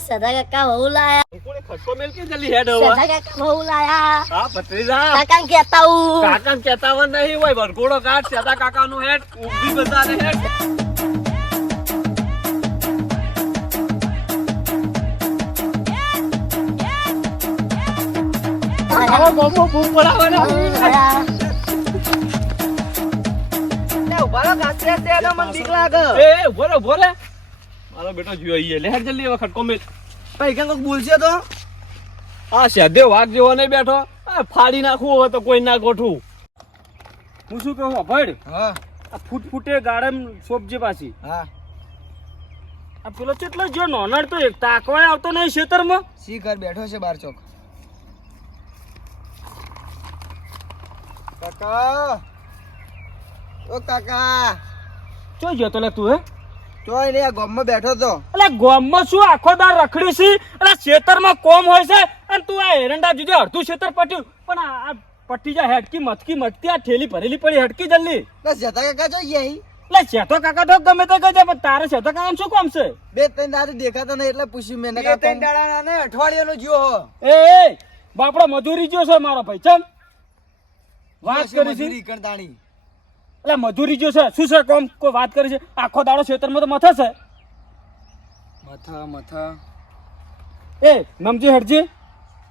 સદા કાકા બહુ લાયા કોણે ખટકો મેલ કે જલ્દી હેડ હવે? સદા કાકા બહુ લાયા હા ભત્રીજા. કાકા કહેતા હું। કાકા કેતા વર નહીં હોય વરઘોડો કાઢ સેતા કાકા નું હેડ ઊભી બજારે હેડ. આવો બોમ્બો બૂમ પડાવે ને લાયા. એ એ ઊભો રે ઊભો રે મારો બેટો જોઈએ લે હેડ જલ્દી વખત કોમેલ ભાઈ ખટકો કોક બોલશે તો? આ સેધે વાઘ જેવો નહીં બેઠો. આ ફાડી નાખવું હોય તો કોઈ ના ગોઠવું. હું શું કહું ભડ હા. આ ફૂટ ફૂટે ગાડમ સોપજે પાછી. હા. આ પેલો કેટલો જો નોનડ તો એક તાકવાય આવતો નહીં ખેતરમાં. સી ઘર બેઠો છે બાર ચોક? કાકા. ઓ કાકા. ચો જો તો લે તું હે? ચોય ને આ બેઠો તો. એટલે ગામમાં શું આખો દાર રખડી છે? એટલે ખેતરમાં કોમ હોય છે? અને તું આ એરંડા જુદે અડધું ખેતર પટ્યું. પણ આ આ પટ્ટી જા હેડકી મટકી મટકી આ થેલી ભરેલી પડી હેડકી જલ્દી. બસ જતા કાકા જોઈએ એટલે શેઠો કાકા તો ગમે તે કહે પણ તારે છેતો કાકા શું કોમ છે? બે ત્રણ દાડે દેખાતા નહીં એટલે પૂછ્યું મેં બે ત્રણ દાડા ને અઠવાડિયાનો જ્યો હો. એ બાપડો મજૂરી જો છે મારો ભાઈ ચમ. વાત કરી છે? એટલે મજૂરી જો છે શું છે કોમ? કોઈ વાત કરી છે? આખો દાડો ખેતરમાં તો મથા છે. મથા મથા. એ નમજી હરજી?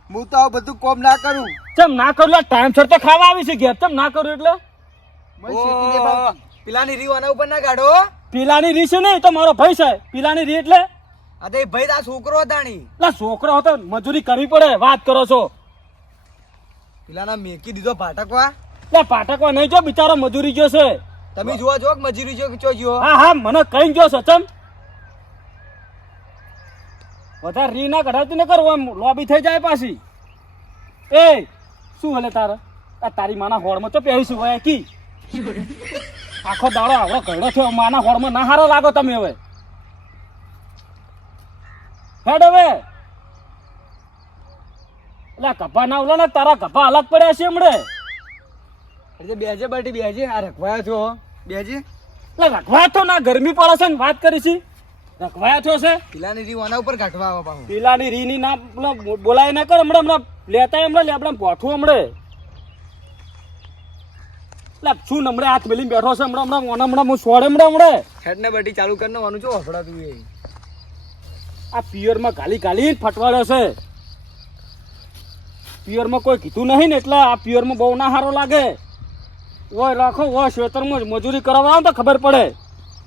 હું તો બધું કોમ ના કરું. ચમ ના કરું? એટલે ટાઈમ સર તો ખાવા આવી છે ઘેર. ચમ ના કરું એટલે. પેલાની રીવ આના ઉપર ના કાઢો પેલાની રી છે ને તો મારો ભાઈ છે. પેલાની રી એટલે? અરે ભાઈ આ છોકરો હતાણી એટલે છોકરો હતો મજૂરી કરવી પડે. વાત કરો છો. પેલાના મેકી દીધો ભાટકવા. એટલે પાટકવા નહીં જો બિચારો મજૂરી જો છે. તમે જોવા જો મજૂરી જો ચો જ્યો હા હા મને કઈ જો સચમ વધારે રી ના કઢાવતી ન કરો આમ લોબી થઈ જાય પાછી. એ શું હલે તારે? આ તારી માના હોળમાં તો પહેરીશું હોય કી? આખો દાડો આવડો કરડો થયો માના હોળમાં ના હારો લાગો તમે હવે. હેડ હવે. એટલે કપા ના ઓલા ને તારા કપા અલગ પડ્યા છે હમણે. એટલે બેજે બાટી બેજે આ રખવાયા છો બેજે એટલે રખવાયા તો ના ગરમી પડે છે ને વાત કરી છે. રખવાયા છો છે? પીલાની રી ઓના ઉપર કાઢવા આવો પાછું. પેલાની રીની ના બોલાય ના કર હમણાં હમણાં. લેતા હમણાં આપણે પોઠું હમણે. એટલે શું હમણે હાથ મેલીને બેઠો છે? હમણાં હમણાં ઓના હમણાં હું સોડે હમણાં હમણે. હેડ ને બેટી ચાલુ કરીને વાનું છો હફડાતું એ આ પિયરમાં ગાલી ગાલી ફટવાડ્યો છે. પિયરમાં કોઈ કીધું નહીં ને એટલે આ પિયરમાં બહુ ના સારો લાગે. ઓય રાખો ઓય ખેતરમાં જ મજૂરી કરાવવા આવે તો ખબર પડે.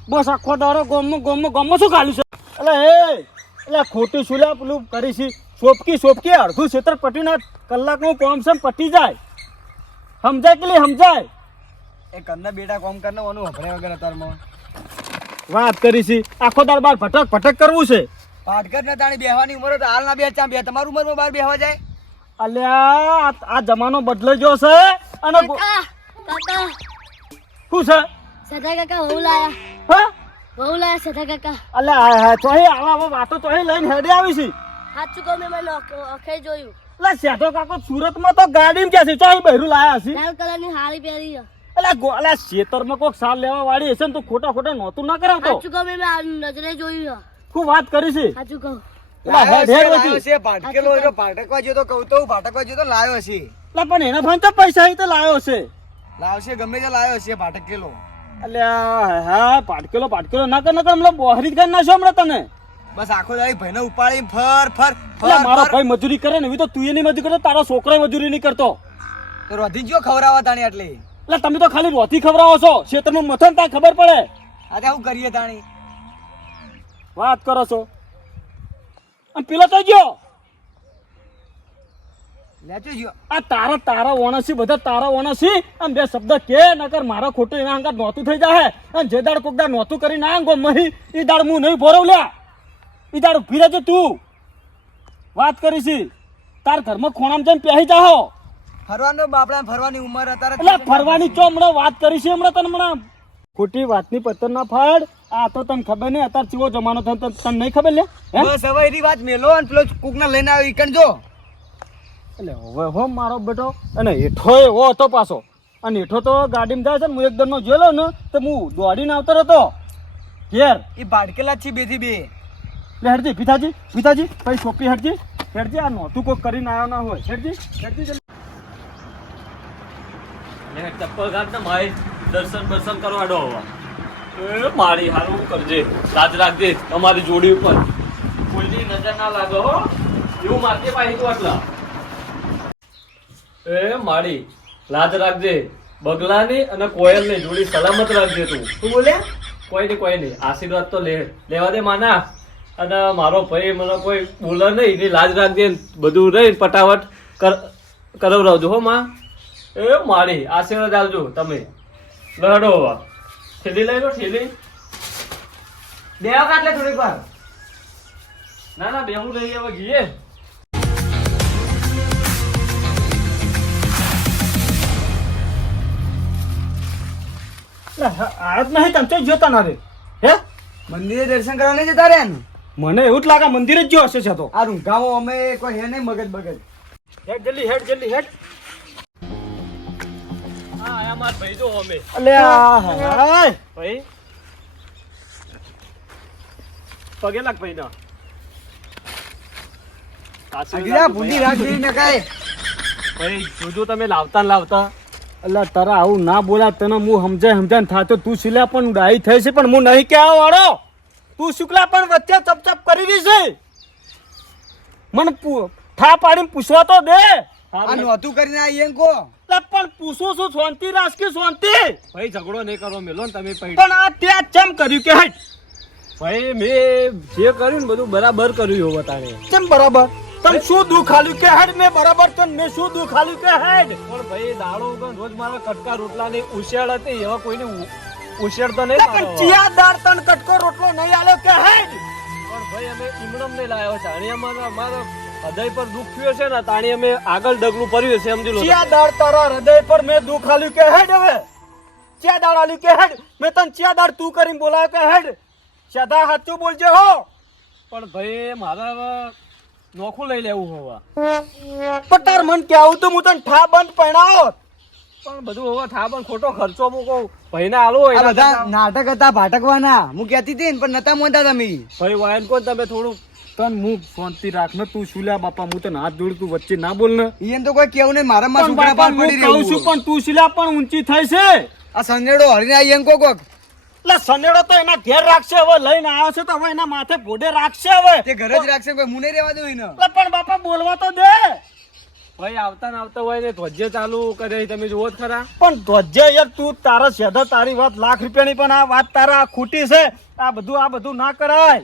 બસ આખો દાડો ગોમમાં ગોમમાં ગોમમાં શું ખાલી છે? એટલે એ એટલે ખોટી સુલા પેલું કરી છે. સોપકી સોપકી અડધું ખેતર કલાક કલાકનું કોમ છે પટી જાય. સમજાય કે સમજાય? એ કરના બેટા કોમ કરને વાનું હફડ્યા વગર અતારમાં. વાત કરી છે. આખો દાડ બાર ભટક ભટક કરવું છે. પાટકર ને તાણી બેહવાની ઉંમર હોય તો હાલ ના બે ચા બે. તમારી ઉંમરમાં બહાર બેહવા જાય? અલ્યા આ- જમાનો બદલાઈ ગયો છે અને કાકા. શું છે? સદા કાકા બહુ લાયા. હા? બહુ લાયા સદા કાકા. અલ્યા હા હા ચોહી આવા વાતો ચોહી લઈને હેડે આવી છે. સાચું કહું મેં મને અખ- જોયું. એટલે શેઠો કાકો સુરતમાં તો ગાડીમાં જ્યાં છે? ચોહી બહેરું લાયા છે. લાલ કલરની હારી પહેરી એટલે ગો અલ્યા ખેતરમાં સાલ લેવા વાળી હશે ને તું ખોટા ખોટા નહોતું ના કરાવતો? સાચું કહું મેં નજરે જોયું છે. વાત કરી છે? સાચું કહું. એટલે હેડ હેડ લાયો વધી. છે ભાટકેલો એનો ભાટકવા જ્યો તો કહું તો હું ભાટકવા તો લાયો છે પણ એના ભાઈ તો પૈસા લાયો તો લાવ્યો છે લાવશે ગમે તે લાવ્યો છે ભાટકેલો અલ્યા હા પાટકેલો પાટકેલો. ના કર ના કર હમણાં બોહરી કરી નાખશો હમણાં તને બસ આખો દાડી ભાઈને ઉપાડી ફર ફર ફર મારો ભાઈ મજૂરી કરે ને એવી તો તું એની મજૂરી કરતો તારો છોકરો મજૂરી નહીં કરતો. તો રોધી જો ખવરાવા તાણી આટલી. એટલે તમે તો ખાલી રોથી ખવડાવો છો. ખેતરમાં મથન તા ખબર પડે. આજે આવું કરીએ તાણી. વાત કરો છો. અને પેલો તો ગયો. આ તારા તારા વણસી બધા તારા વણસી અને બે શબ્દ કે નકર મારા ખોટું એના અંગા નોતું થઈ જાય અને જે દાડ કોક દાડ નોતું કરી ના ગો મહી. એ દાડ હું નહીં ભોરવ લ્યા. એ દાડ ઊભી રહેજો તું. વાત કરી છે તાર ઘરમાં ખોણામ જઈને પહેરી જાઓ ફરવાનો બાપડા ફરવાની ઉંમર અત્યારે એટલે ફરવાની ચો હમણાં વાત કરી છે હમણાં તને હમણાં? ખોટી વાતની પતન ના ફાડ. આ તો તને ખબર નહીં અત્યારે ચીવો જમાનો થયો તને તને નહીં ખબર લે બસ હવે એની વાત મેલો અને પેલો કુકને લઈને આવ્યો ઈકણ જો. એટલે હવે હો મારો બેટો અને હેઠો એવો હતો પાછો. અને હેઠો તો ગાડીમાં જાય છે ને હું એક દરનો જોયેલો ને તો હું દોડીને આવતો હતો ઘેર. એ ભાડકેલા છે બેથી બે. એટલે હેડજી પિતાજી પિતાજી પછી સોપી હેડજી. હેડજી આ નહોતું કોક કરીને આવ્યો ના હોય. હેડજી હેડજી ચપ્પલ ઘાટ ને માય દર્શન બર્શન કરવા દો હવે. મારી હારું કરજે. રાજ રાખજે તમારી જોડી ઉપર. કોઈની નજર ના લાગે હો. એવું મારજે પાછી તું આટલા. એ માળી, લાજ રાખજે. બગલાની અને કોયલની જોડી સલામત રાખજે તું. તું બોલે કોઈ નહીં કોઈ નહીં. આશીર્વાદ તો લે. લેવા દે માના. અને મારો ભાઈ મને કોઈ બોલે નહીં, એની લાજ રાખજે બધું રહી પટાવટ કર કરાવરાવજો હો માં. એ માળી, આશીર્વાદ આવજો તમે. લડો ઠેલી લઈ લો, ઠેલી. દેવા કાટલે થોડીક વાર. ના ના બેહું નહીં હવે જઈએ. લે, આ જ નહીં તમે ચોઈ જોતા ના રે. હે? મંદિરે દર્શન કરવા નહીં જતા રે મને એવું જ લાગે મંદિર જ જો હશે છે તો આ રૂંઘામો અમે કોઈ હે નહીં મગજ બગજ? હેડ જલ્દી હેડ જલ્દી હેડ. હા ભાઈ જો અમે. અલે આ હાય ભાઈ. પગે લાગ ભાઈ ના. અગિરા ભૂંડી રાખી ને કાય ભાઈ જોજો તમે લાવતા લાવતા. અલ્લા તારા આવું ના બોલા તને હું સમજાય સમજાય થાતો તું સિલા પણ ડાઈ થઈ છે પણ હું નહીં કહેવા વાળો? તું શુક્લા પણ વચ્ચે ચપચપ કરી રહી છે. મને પૂ- ઠા પાડીને પૂછવા તો દે. આ નહોતું કરીને આ એમ કો પણ પૂછું છું શાંતિ રાખ કે શાંતિ? ભાઈ ઝઘડો નહીં કરો મેલો ને તમે પણ આ ત્યાં ચમ કર્યું કે હેડ ભાઈ મેં જે કર્યું ને બધું બરાબર કર્યું એવું બતાવે કેમ બરાબર? તમ શું દુઃખ આલ્યું? કે હેડ મેં બરાબર તો મેં શું દુઃખ આલ્યું? કે હેડ. પણ ભાઈ દાડો ઉગન રોજ મારા કટકા રોટલા ની ઉશેળ હતી. એવા કોઈને ઉશેળ તો નહીં પણ ચિયા દાળ તન કટકો રોટલો નહીં આલ્યો કે હેડ? પણ ભાઈ અમે ઈમણમ ને લાવ્યો. છે અને અમારા અમારા હૃદય પર દુઃખ થયું છે ને તાણી અમે આગળ ડગલું ભર્યું છે સમજી લો ચિયા દાળ તારા હૃદય પર મેં દુખ આલ્યું કે હેડ હવે? ચિયા દાળ આલ્યું કે હેડ? મેં તને ચિયા દાળ તું કરીને બોલાયો કે હેડ? સદા સાચું બોલજે હો. પણ ભાઈ મારે નોખું લઈ લેવું હવે. પણ તાર મન કેવું તો હું તને ઠા બંધ પહેણાવો પણ બધું હવે થા બંધ ખોટો ખર્ચો મૂકો ભાઈને આલો હોય બધા નાટક હતા ભાટકવાના. હું કહેતી હતી ને પણ નતા મોંતા તમે. ભાઈ વાયન કોણ તમે થોડું? તન હું શાંતિ રાખ ને તું શું લ્યા બાપા હું તને હાથ જોડું તું વચ્ચે ના બોલ ને. એમ તો કોઈ કેવું નહીં મારા માં પણ છોકરા બાપા પડી છું પણ તું શિલા પણ ઊંચી થઈ છે. આ સંજેડો હરીને આ એમ કો કોક. એટલે સનેડો તો એના ઘેર રાખશે હવે લઈને આવ્યો છે તો હવે એના માથે ભોડે રાખશે હવે. તે ઘરે જ રાખશે કોઈ મુને રહેવા દે એને. એટલે પણ બાપા બોલવા તો દે. ભાઈ આવતા ને આવતા હોય ને ધ્વજ્ય ચાલુ કરે તમે જુઓ જ ખરા. પણ ધ્વજ્ય યાર તું તારા સેધા તારી વાત લાખ રૂપિયાની પણ આ વાત તારા આ ખોટી છે. આ બધું આ બધું ના કરાય.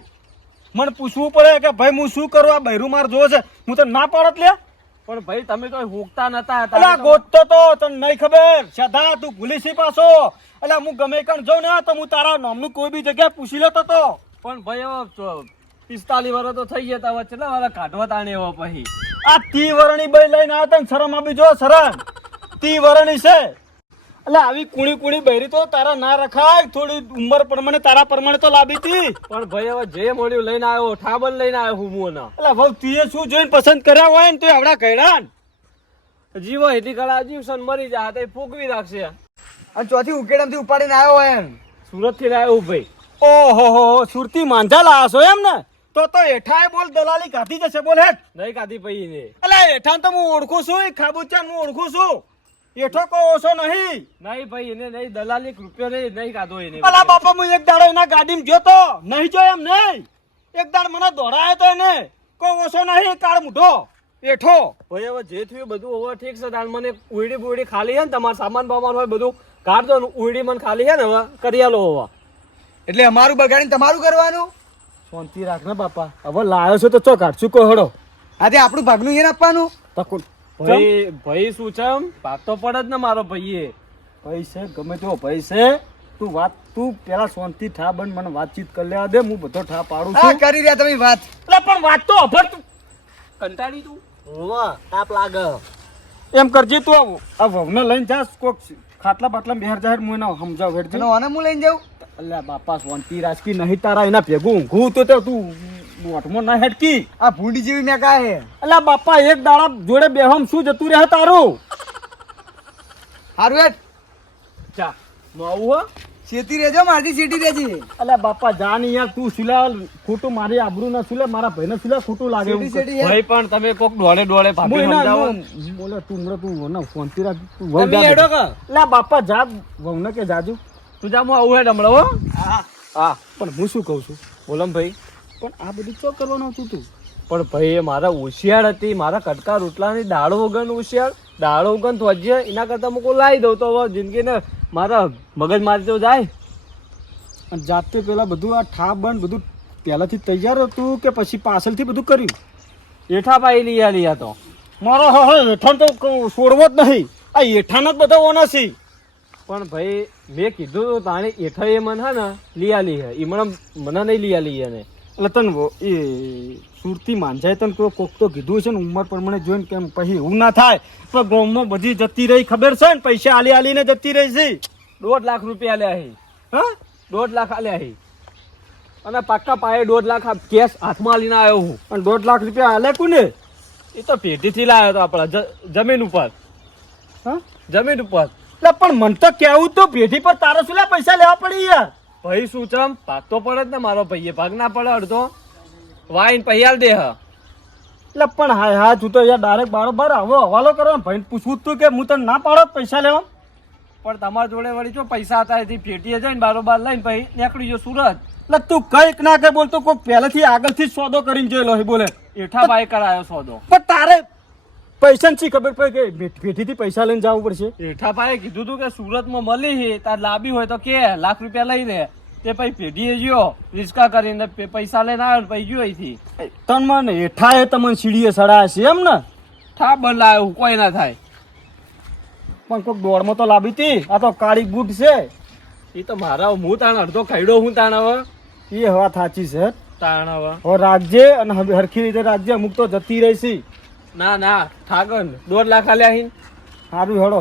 મને પૂછવું પડે કે ભાઈ હું શું કરું? આ બૈરું માર જોવો છે. હું તો ના પાડત લે પણ ભાઈ તમે તો હુંકતા નતા અલા ગોતતો તો તને નહીં ખબર? સદા તું ભૂલી પાસો પાછો. અલા હું ગમે કણ જો ને તો હું તારા નામનું કોઈ બી જગ્યાએ પૂછી લેતો તો. પણ ભાઈ પિસ્તાલીસ વર્ષ તો થઈ ગયા તા કેટલા વાળા કાઢવા તાણે એવો પછી? આ તી વરણી બઈ લઈને આવતા ને શરમ આપી જો શરમ. તી વરણી છે. એટલે આવી કુણી કુણી બહેરી તો તારા ના રખાય. થોડી ઉંમર પ્રમાણે તારા પ્રમાણે તો લાવી હતી. પણ ભાઈ હવે જે મળ્યું લઈને આવ્યો ઠાબલ લઈને આવ્યો હું મોના એટલે ભાવ તીએ શું જોઈને પસંદ કર્યા હોય ને તો આવડા કહેડા જીવો એટલી કળા જીવશન મરી જા તે ફૂકવી રાખશે અને ચોથી ઉકેડમથી ઉપાડીને આવ્યો એમ. સુરતથી લાવ્યો ભાઈ. ઓહો હો હો સુરતી માંજા લાયા છો એમ ને? તો તો એઠાએ બોલ દલાલી કાઢી જશે બોલ હેઠ નહીં કાઢી પઈ ને એટલે એઠાન તો હું ઓળખું છું ખાબુચાન હું ઓળખું છું. એઠો કો ઓછો નહીં. નહીં ભાઈ એને નહીં દલાલી રૂપિયો નહીં નહીં કાઢો એને. અલા બાપા હું એક દાડો એના ગાડીમાં ગયો તો નહીં જોયો એમ નહીં. એક દાડ મને દોડાયો તો એને. કો ઓછો નહીં કાળ મૂઢો. એઠો ભાઈ હવે જે થયું બધું હવે ઠીક છે તાણ મને ઉઈડી બુઈડી ખાલી છે ને તમારે સામાન બામાન હોય બધું કાઢજો ને ઉડી મને ખાલી હે ને હવે કરી આલો હવે. એટલે અમારું બગાડીને તમારું કરવાનું? શાંતિ રાખ ને બાપા. હવે લાયો છો તો ચો કાઢશું કો હડો? આજે આપણું ભાગનું ઈયન આપવાનું? તકુન ભાઈ ભાઈ શું છે? ભાગ તો પડે જ ને મારો ભાઈએ. ભાઈ છે ગમે તેવો ભાઈ છે. તું વાત તું પેલા શાંતિ થા બન મને વાતચીત કરી લેવા દે હું બધો ઠા પાડું છું. કરી રહ્યા તમે વાત. એટલે પણ વાત તો અભર તું. કંટાળી તું. તાપ લાગે. એમ કરજે તું આવું. આ વહુને લઈને જાસ કોક ખાટલા બાટલા બહાર જાહેર હું એને સમજાવ હેડ આને હું લઈને જાઉં? અલ્યા બાપા શાંતિ રાજકી નહીં તારા એના ભેગું ઊંઘું તો તે તું ના હેડકી. આ ભૂંડી જેવી મેં કાંઈ હે. અલ્યા બાપા એક દાડા જોડે બેહમ શું જતું રહે તારું? હારું હેઠ ચા હું આવું હો. શેતી રેજો મારથી શેતી રેજી અલ્યા બાપા જા ને યાર તું સુલા ખોટું મારી આબરૂ ના સુલે મારા ભાઈને સુલા ખોટું લાગે ભાઈ પણ તમે કોક ડોળે ડોળે ભાભી સમજાવો. બોલે તું મરે તું ના ફોનથી રાખ. તું વહુ જા એડો કા? લા બાપા જા. વહુને કે જાજુ. તું જા હું આવું હેડ હમણાં હો. હા. પણ હું શું કહું છું? બોલમ ભાઈ. પણ આ બધું ચો કરવાનું હતું તું? પણ ભાઈ એ મારા હોશિયાર હતી. મારા કટકા રોટલાની દાળ વગર હોશિયાર. દાળ વગર તો હજી એના કરતાં મૂકો લાવી દઉં તો હવે જિંદગીને મારા મગજ મારી તો જાય. અને જાતે પેલા બધું આ ઠા બંધ બધું પહેલાંથી તૈયાર હતું કે પછી પાછળથી બધું કર્યું? એઠા પાઈ લીયા લીયા તો. મારો હા હેઠાણ તો ક- છોડવો જ નહીં. આ હેઠાણ જ બધા ઓના છે પણ ભાઈ મેં કીધું તો તાણે એઠા એ મને હે ને લીયા લી હે. ઈ મને મને નહીં લીયા લીયા એને. એટલે તને વો- એ સુરતી માંજાય તને કોઈ કોક તો કીધું છે ને ઉંમર પ્રમાણે જોઈને કેમ પછી એવું ના થાય. પણ ગામમાં બધી જતી રહી ખબર છે ને? પૈસા આલી આલીને જતી રહી છે. દોઢ લાખ રૂપિયા આલ્યા હે હા? દોઢ લાખ આલ્યા હે અને પાક્કા પાયે દોઢ લાખ કેશ હાથમાં લઈને આવ્યો હું. અને દોઢ લાખ રૂપિયા આલે કોને? એ તો પેઢીથી લાવ્યો તો આપણા જમીન ઉપર. હા? જમીન ઉપર. એટલે પણ મને તો કેવું તો પેઢી પર તારા શું પૈસા લેવા પડી યાર. ભાઈ શું ચમ? ભાગ તો પડે જ ને મારો ભાઈએ ભાગ ના પડે અડધો. વાઈન પૈયાલ દે હ. એટલે પણ હા હા તું તો યાર ડાયરેક્ટ બારો બાર આવો હવાલો કરો ભાઈ પૂછવું તું કે હું તને ના પાડો પૈસા લેવા. પણ તમારા જોડે વળી જો પૈસા હતા એથી પેટીએ જઈને બારોબાર લઈને ભાઈ નીકળી ગયો સુરત. એટલે તું કંઈક ના કે બોલતો કોઈ પહેલેથી આગળથી સોદો કરીને જોયેલો છે બોલે. એઠા ભાઈ કરાયો સોદો. પણ તારે પૈસાની ની ખબર પડે કે ભેટીથી પૈસા લઈને જવું પડશે? એઠા ભાઈ કીધું તું કે સુરતમાં મળી હે તાર લાંબી હોય તો કે લાખ રૂપિયા લઈ લે. તે પછી પેઢીએ ગયો રિસ્કા કરીને પૈસા લઈને આવ્યો ને પછી ગયો અહીંથી. તન મને હેઠાએ તમને સીડીએ સડાયા છે એમ ને? ઠા એવું કોઈ ના થાય. પણ કોઈક દોડમાં તો લાવી હતી આ તો કાળી બૂટ છે. એ તો મારા હું તાણ અડધો ખાઈડો હું તાણ હવે. એ હવા થાચી છે. તાણ હવે. હવે રાખજે અને હરખી રીતે રાખજે અમુક તો જતી રહી છે ના ના ઠાગન દોઢ લાખ આલ્યા હિન સારું હેડો.